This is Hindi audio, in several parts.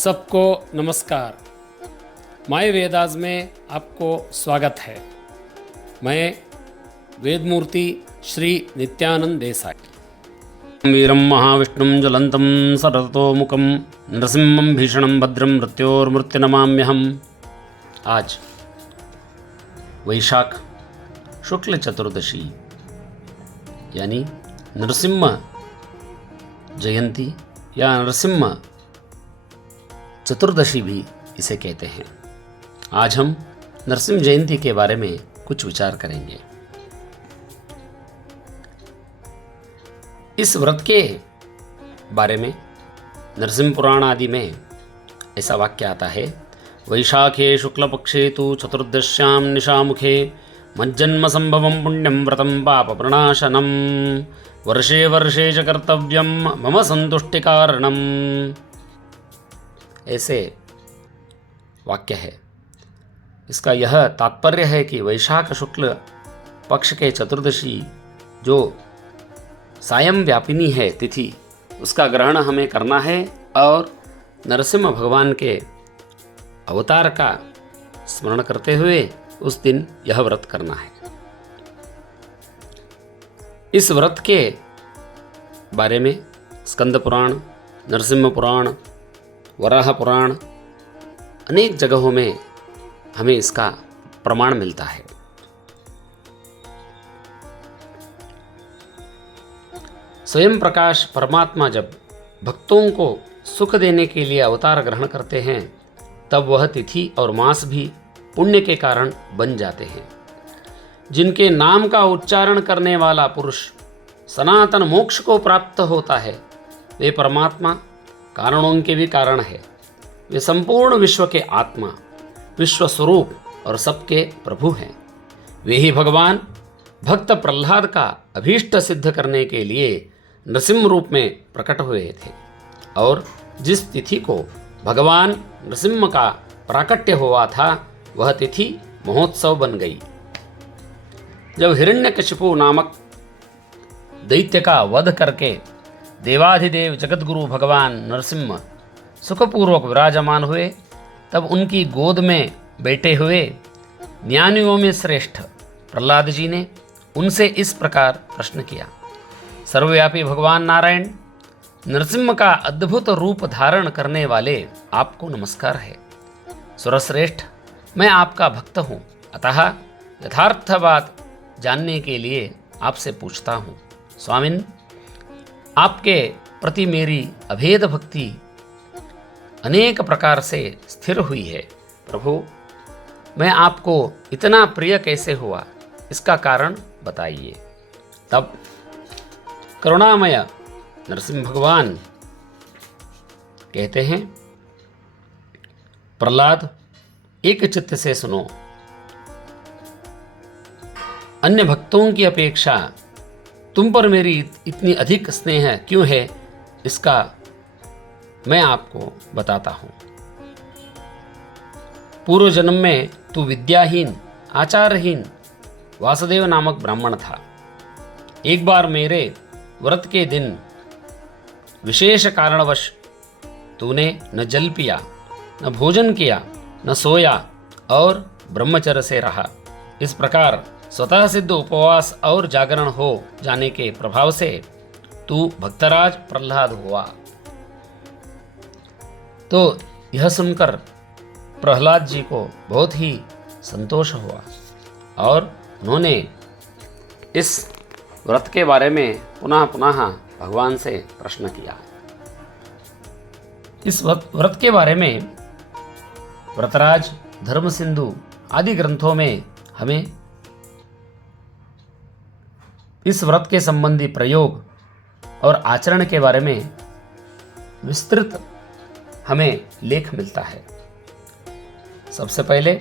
सबको नमस्कार। माय वेदास में आपको स्वागत है। मैं वेदमूर्ति श्री नित्यानंद देसाई। वीरं महाविष्णुं ज्वलन्तं सरतोमुखं नरसिंहं भीषणं भद्रं मृत्योर्मृत्युनमाम्यहम्। आज वैशाख शुक्ल चतुर्दशी यानी नरसिंह जयंती या नरसिंह चतुर्दशी भी इसे कहते हैं। आज हम नरसिंह जयंती के बारे में कुछ विचार करेंगे। इस व्रत के बारे में नरसिंह पुराण आदि में ऐसा वाक्य आता है, वैशाखे शुक्ल पक्षे तु चतुर्दश्यां निशामुखे मज्जन्म संभवं पुण्यं व्रतं पाप प्रणाशनं वर्षे वर्षे च कर्तव्यं मम संतुष्टि कारणम्। ऐसे वाक्य है। इसका यह तात्पर्य है कि वैशाख शुक्ल पक्ष के चतुर्दशी जो सायं व्यापिनी है तिथि, उसका ग्रहण हमें करना है और नरसिंह भगवान के अवतार का स्मरण करते हुए उस दिन यह व्रत करना है। इस व्रत के बारे में स्कंद पुराण, नरसिंह पुराण, वराह पुराण अनेक जगहों में हमें इसका प्रमाण मिलता है। स्वयं प्रकाश परमात्मा जब भक्तों को सुख देने के लिए अवतार ग्रहण करते हैं, तब वह तिथि और मास भी पुण्य के कारण बन जाते हैं। जिनके नाम का उच्चारण करने वाला पुरुष सनातन मोक्ष को प्राप्त होता है, वे परमात्मा कारणों के भी कारण है। वे संपूर्ण विश्व के आत्मा, विश्व स्वरूप और सबके प्रभु हैं। वे ही भगवान भक्त प्रहलाद का अभीष्ट सिद्ध करने के लिए नरसिंह रूप में प्रकट हुए थे और जिस तिथि को भगवान नरसिंह का प्राकट्य हुआ था, वह तिथि महोत्सव बन गई। जब हिरण्यकशिपु नामक दैत्य का वध करके देवाधिदेव जगतगुरु भगवान नरसिंह सुखपूर्वक विराजमान हुए, तब उनकी गोद में बैठे हुए ज्ञानियों में श्रेष्ठ प्रहलाद जी ने उनसे इस प्रकार प्रश्न किया, सर्वव्यापी भगवान नारायण, नरसिंह का अद्भुत रूप धारण करने वाले आपको नमस्कार है। सुरश्रेष्ठ, मैं आपका भक्त हूँ, अतः यथार्थ बात जानने के लिए आपसे पूछता हूँ। स्वामिन, आपके प्रति मेरी अभेद भक्ति अनेक प्रकार से स्थिर हुई है। प्रभु, मैं आपको इतना प्रिय कैसे हुआ, इसका कारण बताइए। तब करुणामय नरसिंह भगवान कहते हैं, प्रहलाद, एक चित्त से सुनो। अन्य भक्तों की अपेक्षा तुम पर मेरी इतनी अधिक स्नेह क्यों है, इसका मैं आपको बताता हूँ। पूर्व जन्म में तू विद्याहीन, आचारहीन वासुदेव नामक ब्राह्मण था। एक बार मेरे व्रत के दिन विशेष कारणवश तूने न जल पिया, न भोजन किया, न सोया और ब्रह्मचर्य से रहा। इस प्रकार स्वतः सिद्ध उपवास और जागरण हो जाने के प्रभाव से तू भक्तराज प्रहलाद हुआ। तो यह सुनकर प्रहलाद जी को बहुत ही संतोष हुआ और उन्होंने इस व्रत के बारे में पुनः पुनः भगवान से प्रश्न किया। इस व्रत के बारे में व्रतराज, धर्म सिंधु आदि ग्रंथों में हमें इस व्रत के संबंधी प्रयोग और आचरण के बारे में विस्तृत हमें लेख मिलता है। सबसे पहले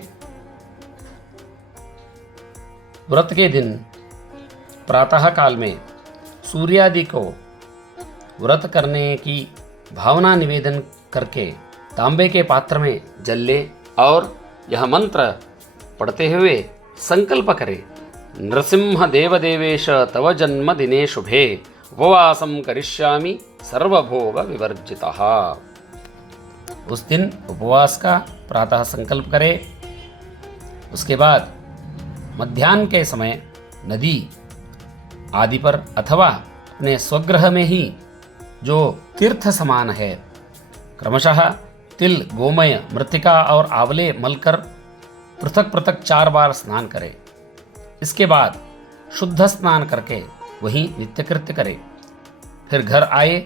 व्रत के दिन प्रातः काल में सूर्यादि को व्रत करने की भावना निवेदन करके तांबे के पात्र में जल ले और यह मंत्र पढ़ते हुए संकल्प करे, नृसिंह देवदेवेश तव जन्म दिने शुभे उपवासं करिष्यामि सर्वभोग विवर्जितः। उस दिन उपवास का प्रातः संकल्प करें। उसके बाद मध्याह्न के समय नदी आदि पर अथवा अपने स्वगृह में ही जो तीर्थ समान है क्रमशः तिल, गोमय, मृत्तिका और आंवले मलकर पृथक पृथक 4 बार स्नान करें। इसके बाद शुद्ध स्नान करके वहीं नित्यकृत्य करें। फिर घर आए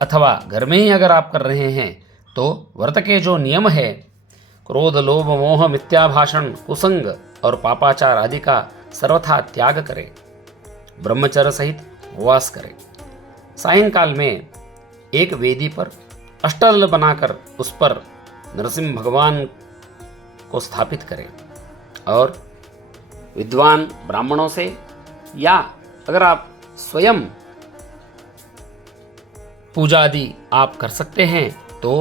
अथवा घर में ही अगर आप कर रहे हैं तो व्रत के जो नियम है क्रोध, लोभ, मोह, मिथ्याभाषण, कुसंग और पापाचार आदि का सर्वथा त्याग करें। ब्रह्मचर्य सहित उपवास करें। सायंकाल में एक वेदी पर अष्टदल बनाकर उस पर नरसिंह भगवान को स्थापित करें और विद्वान ब्राह्मणों से या अगर आप स्वयं पूजा आदि आप कर सकते हैं तो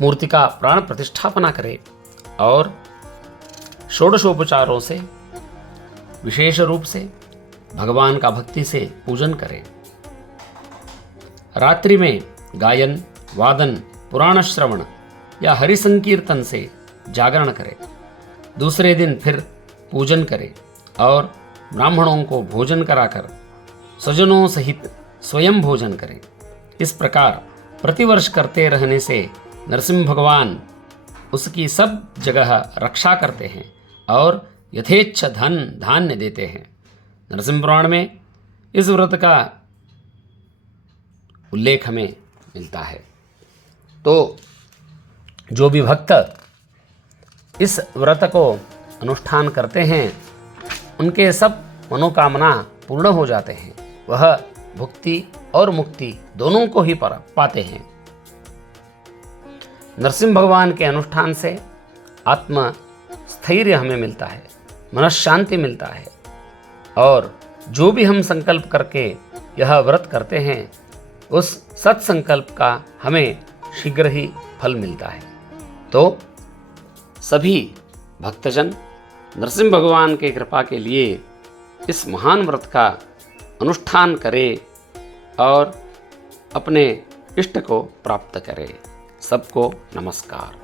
मूर्ति का प्राण प्रतिष्ठापना करें और षोडशोपचारों से विशेष रूप से भगवान का भक्ति से पूजन करें। रात्रि में गायन, वादन, पुराण श्रवण या हरि संकीर्तन से जागरण करें। दूसरे दिन फिर पूजन करें और ब्राह्मणों को भोजन कराकर स्वजनों सहित स्वयं भोजन करें। इस प्रकार प्रतिवर्ष करते रहने से नरसिंह भगवान उसकी सब जगह रक्षा करते हैं और यथेच्छ धन धान्य देते हैं। नरसिंह पुराण में इस व्रत का उल्लेख हमें मिलता है। तो जो भी भक्त इस व्रत को अनुष्ठान करते हैं उनके सब मनोकामना पूर्ण हो जाते हैं। वह भुक्ति और मुक्ति दोनों को ही पाते हैं। नरसिंह भगवान के अनुष्ठान से आत्म स्थैर्य हमें मिलता है, मनःशांति मिलता है और जो भी हम संकल्प करके यह व्रत करते हैं उस सत्संकल्प का हमें शीघ्र ही फल मिलता है। तो सभी भक्तजन नरसिंह भगवान के कृपा के लिए इस महान व्रत का अनुष्ठान करें और अपने इष्ट को प्राप्त करें। सबको नमस्कार।